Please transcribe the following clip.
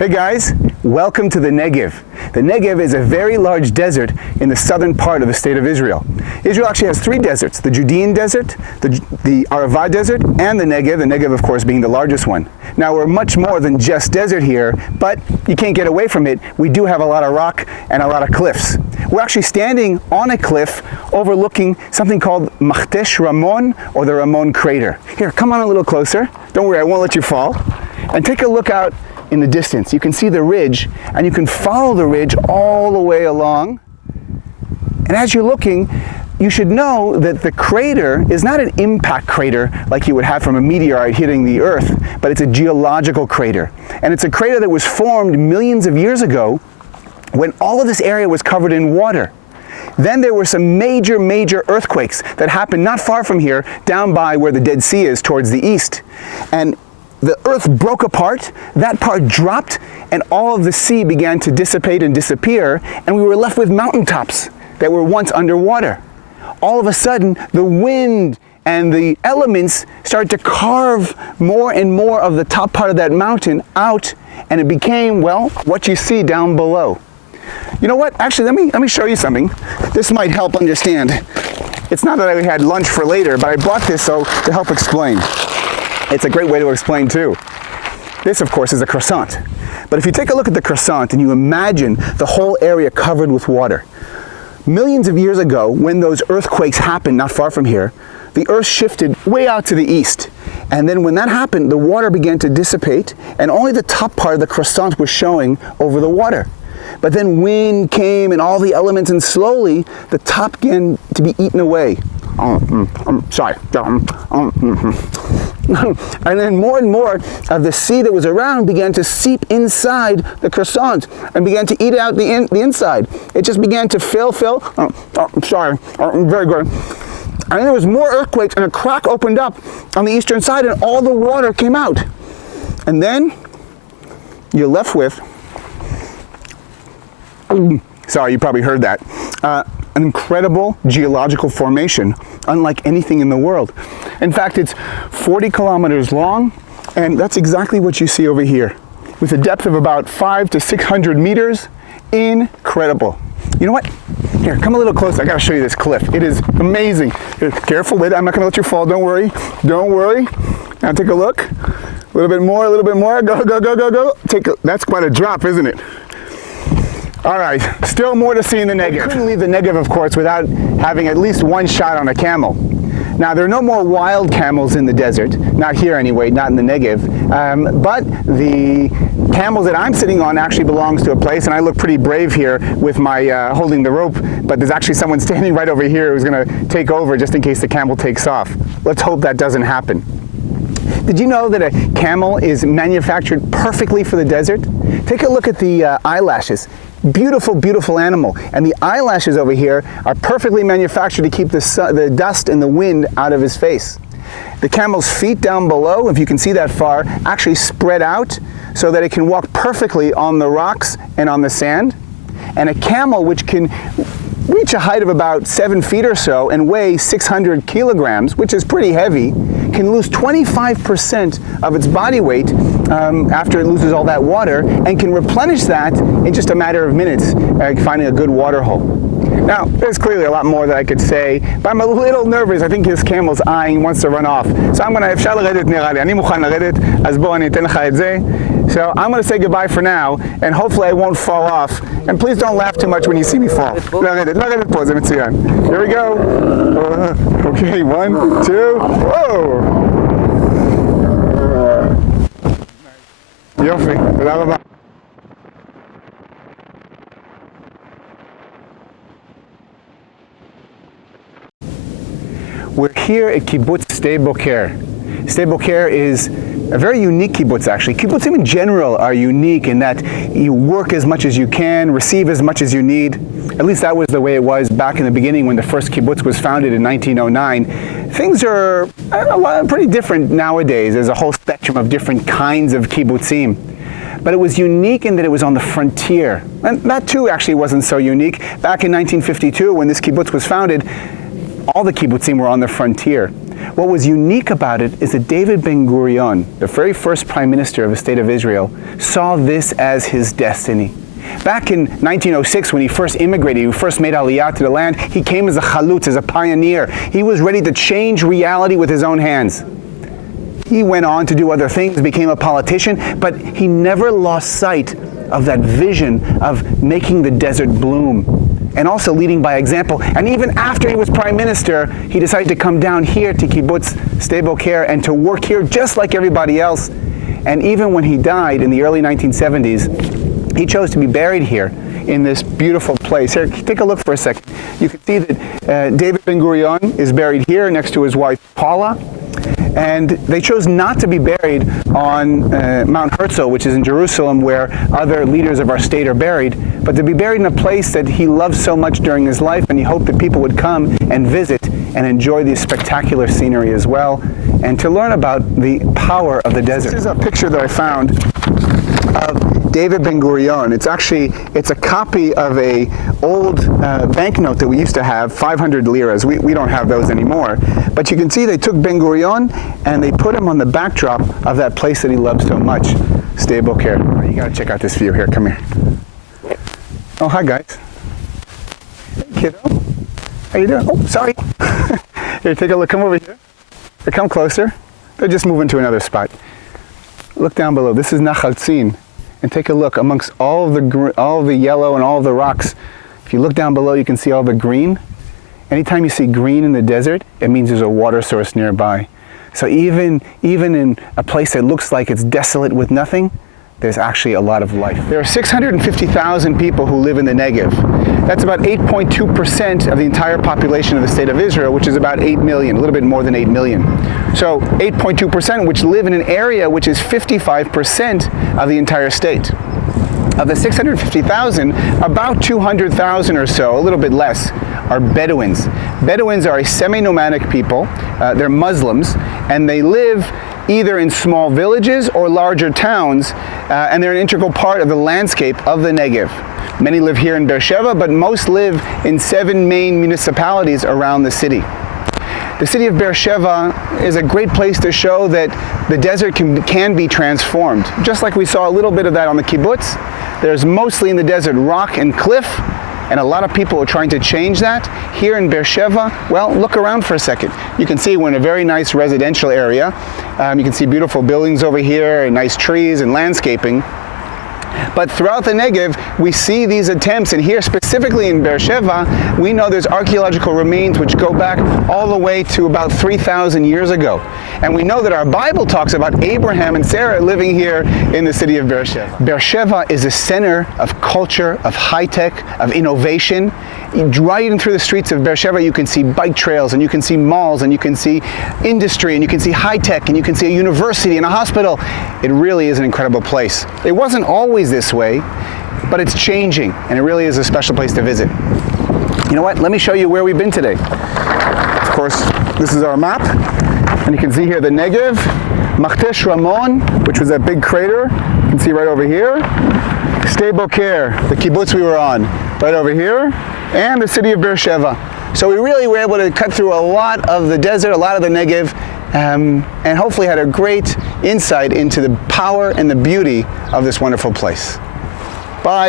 Hey guys, welcome to the Negev. The Negev is a very large desert in the southern part of the state of Israel. Israel actually has three deserts: the Judean desert, the Arava desert, and the Negev of course being the largest one. Now we're much more than just desert here, but you can't get away from it. We do have a lot of rock and a lot of cliffs. We're actually standing on a cliff overlooking something called Machtesh Ramon, or the Ramon crater. Here, come on a little closer. Don't worry, I won't let you fall. And take a look out in the distance. You can see the ridge, and you can follow the ridge all the way along. And as you're looking, you should know that the crater is not an impact crater like you would have from a meteorite hitting the Earth, but it's a geological crater. And it's a crater that was formed millions of years ago when all of this area was covered in water. Then there were some major earthquakes that happened not far from here, down by where the Dead Sea is towards the east. And the earth broke apart, that part dropped, and all of the sea began to dissipate and disappear, and we were left with mountaintops that were once underwater. All of a sudden, the wind and the elements started to carve more and more of the top part of that mountain out, and it became, well, what you see down below. You know what? Actually, let me show you something. This might help understand. It's not that I had lunch for later, but I brought this to help explain. It's a great way to explain too. This, of course, is a croissant. But if you take a look at the croissant and you imagine the whole area covered with water, millions of years ago, when those earthquakes happened not far from here, the earth shifted way out to the east. And then when that happened, the water began to dissipate, and only the top part of the croissant was showing over the water. But then wind came and all the elements, and slowly the top began to be eaten away. Sorry. And then more and more of the sea that was around began to seep inside the croissant and began to eat out the inside. It just began to fill. Very good. And then there was more earthquakes, and a crack opened up on the eastern side, and all the water came out. And then you're left with, sorry, you probably heard that, an incredible geological formation, unlike anything in the world. In fact, it's 40 kilometers long, and that's exactly what you see over here, with a depth of about 500 to 600 meters. Incredible. You know what? Here, come a little closer. I gotta show you this cliff. It is amazing. Here, careful with it. I'm not gonna let you fall. Don't worry. Don't worry. Now take a look. A little bit more. Go. That's quite a drop, isn't it? All right, still more to see in the Negev. You couldn't leave the Negev, of course, without having at least one shot on a camel. Now, there are no more wild camels in the desert, not here anyway, not in the Negev, but the camels that I'm sitting on actually belongs to a place, and I look pretty brave here with my holding the rope, but there's actually someone standing right over here who's gonna take over just in case the camel takes off. Let's hope that doesn't happen. Did you know that a camel is manufactured perfectly for the desert? Take a look at the eyelashes. Beautiful animal. And the eyelashes over here are perfectly manufactured to keep the dust and the wind out of his face. The camel's feet down below, if you can see that far, actually spread out so that it can walk perfectly on the rocks and on the sand. And a camel, which can reach a height of about 7 feet or so and weigh 600 kilograms, which is pretty heavy, can lose 25% of its body weight after it loses all that water, and can replenish that in just a matter of minutes, finding a good water hole. Now, there's clearly a lot more that I could say, but I'm a little nervous. I think this camel's eyeing, wants to run off. So I'm gonna, אפשר לרדת נראה לי, אני מוכן לרדת, אז בוא אני אתן לך את זה. So I'm going to say goodbye for now, and hopefully I won't fall off. And please don't laugh too much when you see me fall. לרדת פה, זה מצוין. Here we go. Okay, 1, 2, whoa! יופי, תודה רבה. We're here at Kibbutz Sde Boker. Sde Boker is a very unique kibbutz, actually. Kibbutzim in general are unique in that you work as much as you can, receive as much as you need. At least that was the way it was back in the beginning when the first kibbutz was founded in 1909. Things are pretty different nowadays. There's a whole spectrum of different kinds of kibbutzim. But it was unique in that it was on the frontier. And that too actually wasn't so unique. Back in 1952, when this kibbutz was founded, all the kibbutzim were on the frontier. What was unique about it is that David Ben-Gurion, the very first prime minister of the state of Israel, saw this as his destiny. Back in 1906, when he first immigrated, he first made aliyah to the land, he came as a chalutz, as a pioneer. He was ready to change reality with his own hands. He went on to do other things, became a politician, but he never lost sight of that vision of making the desert bloom and also leading by example. And even after he was prime minister, he decided to come down here to kibbutz Sde Boker and to work here just like everybody else. And even when he died in the early 1970s, he chose to be buried here in this beautiful place. Here, take a look for a second. You can see that David Ben-Gurion is buried here next to his wife Paula. And they chose not to be buried on Mount Herzl, which is in Jerusalem, where other leaders of our state are buried, but to be buried in a place that he loved so much during his life, and he hoped that people would come and visit and enjoy the spectacular scenery as well, and to learn about the power of the desert. This is a picture that I found of David Ben-Gurion. It's a copy of a old banknote that we used to have, 500 liras. We don't have those anymore. But you can see they took Ben-Gurion and they put him on the backdrop of that place that he loved so much, Sde Boker. You gotta check out this view here. Come here. Oh, hi guys. Hey kiddo. How you doing? Oh, sorry. Here, take a look. Come over here. Here, come closer. They're just moving to another spot. Look down below. This is Nachal Tzin. And take a look amongst all of the yellow and all of the rocks. If you look down below, you can see all the green. Anytime you see green in the desert, it means there's a water source nearby. So even in a place that looks like it's desolate with nothing, there's actually a lot of life. There are 650,000 people who live in the Negev. That's about 8.2% of the entire population of the state of Israel, which is about 8 million, a little bit more than 8 million. So 8.2%, which live in an area which is 55% of the entire state. Of the 650,000, about 200,000 or so, a little bit less, are Bedouins. Bedouins are a semi-nomadic people. They're Muslims, and they live either in small villages or larger towns, and they're an integral part of the landscape of the Negev. Many live here in Beersheba, but most live in 7 main municipalities around the city. The city of Beersheba is a great place to show that the desert can be transformed. Just like we saw a little bit of that on the kibbutz, there's mostly in the desert rock and cliff, and a lot of people are trying to change that. Here in Beersheba, well, look around for a second. You can see we're in a very nice residential area. You can see beautiful buildings over here, and nice trees and landscaping. But throughout the Negev, we see these attempts, and here specifically in Beersheba, we know there's archaeological remains which go back all the way to about 3,000 years ago. And we know that our Bible talks about Abraham and Sarah living here in the city of Beersheba. Beersheba is a center of culture, of high-tech, of innovation. Riding through the streets of Beersheba, you can see bike trails, and you can see malls, and you can see industry, and you can see high-tech, and you can see a university and a hospital. It really is an incredible place. It wasn't always this way, but it's changing, and it really is a special place to visit. You know what? Let me show you where we've been today. Of course, this is our map, and you can see here the Negev, Machtesh Ramon, which was that big crater. You can see right over here. Sde Boker, the kibbutz we were on, right over here, and the city of Beersheba. So we really were able to cut through a lot of the desert, a lot of the Negev, and hopefully had a great insight into the power and the beauty of this wonderful place. Bye.